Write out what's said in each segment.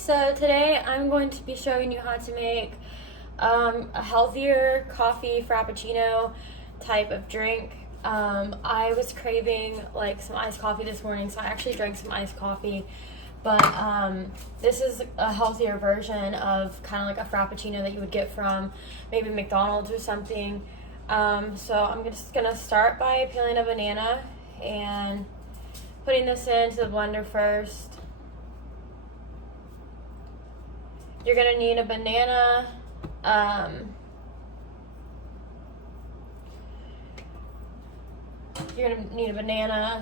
So today I'm going to be showing you how to make a healthier coffee frappuccino type of drink. I was craving like some iced coffee this morning, so I actually drank some iced coffee. But this is a healthier version of kind of like a frappuccino that you would get from maybe McDonald's or something. So I'm just gonna start by peeling a banana and putting this into the blender first. You're gonna need a banana,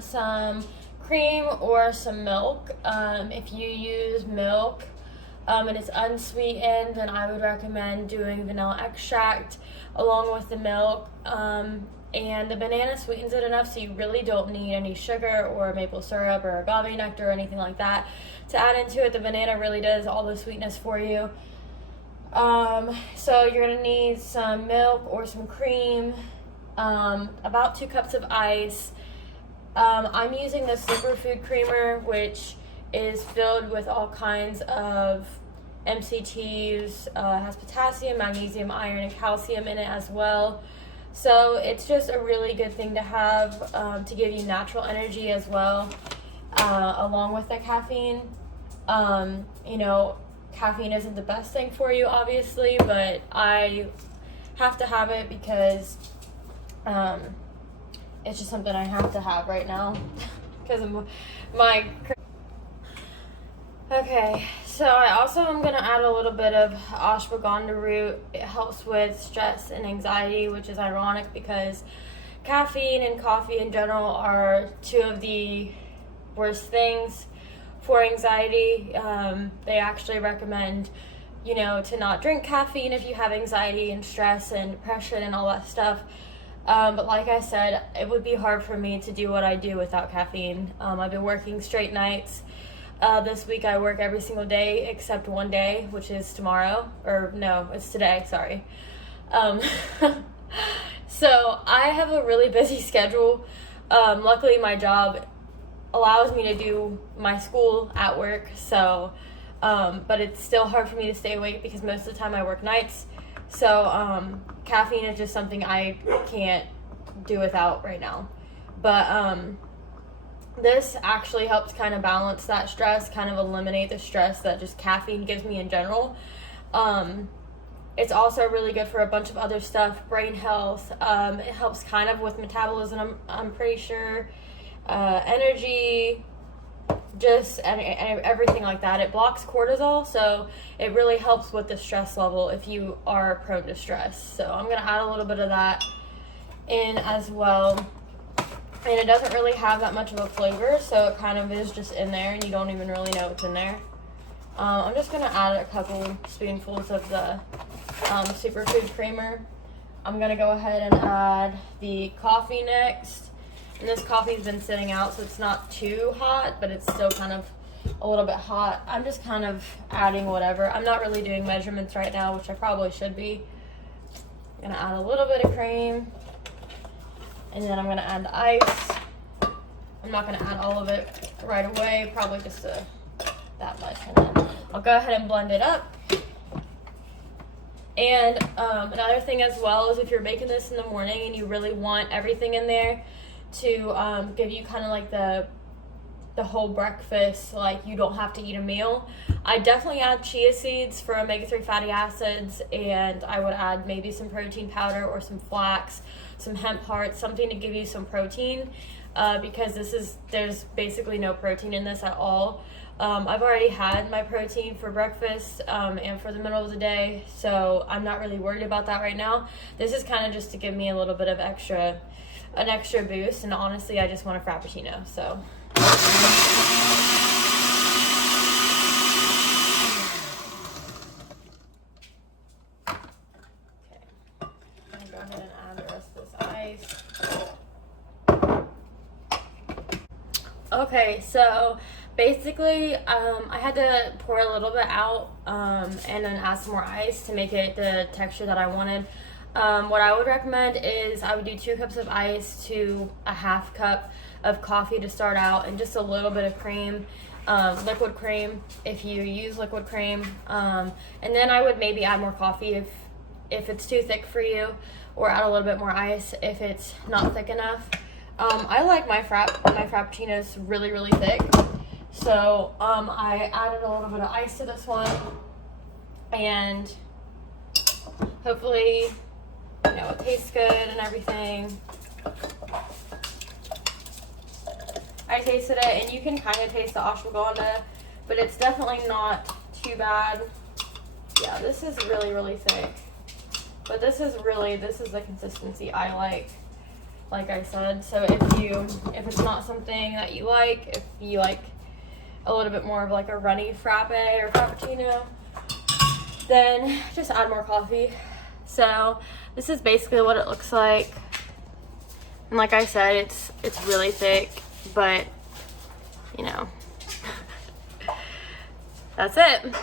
some cream or some milk. If you use milk and it's unsweetened, then I would recommend doing vanilla extract along with the milk. And the banana sweetens it enough so you really don't need any sugar or maple syrup or agave nectar or anything like that to add into it. The banana really does all the sweetness for you. So you're gonna need some milk or some cream, about 2 cups of ice. I'm using the superfood creamer, which is filled with all kinds of MCTs, has potassium, magnesium, iron, and calcium in it as well. So it's just a really good thing to have to give you natural energy as well, along with the caffeine. Caffeine isn't the best thing for you, obviously, but I have to have it because it's just something I have to have right now because of my. Okay, so I also am going to add a little bit of ashwaghanda root. It helps with stress and anxiety, which is ironic because caffeine and coffee in general are 2 of the worst things for anxiety. They actually recommend, to not drink caffeine if you have anxiety and stress and depression and all that stuff. But like I said, it would be hard for me to do what I do without caffeine. I've been working straight nights. This week I work every single day except one day, which is tomorrow. Or no, it's today, sorry. So I have a really busy schedule. Luckily my job allows me to do my school at work, so but it's still hard for me to stay awake because most of the time I work nights. So caffeine is just something I can't do without right now. But this actually helps kind of balance that stress, kind of eliminate the stress that just caffeine gives me in general. It's also really good for a bunch of other stuff, brain health. It helps kind of with metabolism, I'm pretty sure. Energy, just and everything like that. It blocks cortisol, so it really helps with the stress level if you are prone to stress. So I'm going to add a little bit of that in as well. And it doesn't really have that much of a flavor, so it kind of is just in there and you don't even really know it's in there. I'm just going to add a couple spoonfuls of the superfood creamer. I'm going to go ahead and add the coffee next. And this coffee's been sitting out, so it's not too hot, but it's still kind of a little bit hot. I'm just kind of adding whatever. I'm not really doing measurements right now, which I probably should be. I'm going to add a little bit of cream. And then I'm going to add the ice. I'm not going to add all of it right away, probably just that much. And then I'll go ahead and blend it up. And another thing as well is if you're making this in the morning and you really want everything in there to give you kind of like the whole breakfast, like you don't have to eat a meal, I definitely add chia seeds for omega-3 fatty acids, and I would add maybe some protein powder or some flax, some hemp hearts, something to give you some protein, because there's basically no protein in this at all. I've already had my protein for breakfast and for the middle of the day, so I'm not really worried about that right now. This is kind of just to give me a little bit of an extra boost, and honestly I just want a frappuccino. So okay, I'm gonna go ahead and add the rest of this ice. Okay, so basically I had to pour a little bit out and then add some more ice to make it the texture that I wanted. What I would recommend is I would do 2 cups of ice to a 1/2 cup of coffee to start out, and just a little bit of cream. liquid cream if you use liquid cream. And then I would maybe add more coffee if it's too thick for you, or add a little bit more ice if it's not thick enough. I like my frappuccinos really, really thick. So I added a little bit of ice to this one, and hopefully, you know, it tastes good and everything. I tasted it, and you can kind of taste the ashwagandha, but it's definitely not too bad. Yeah, this is really, really thick. But this is the consistency I like I said. So if it's not something that you like, if you like a little bit more of like a runny frappe or frappuccino, then just add more coffee. So this is basically what it looks like. And like I said, it's really thick, but you know, that's it.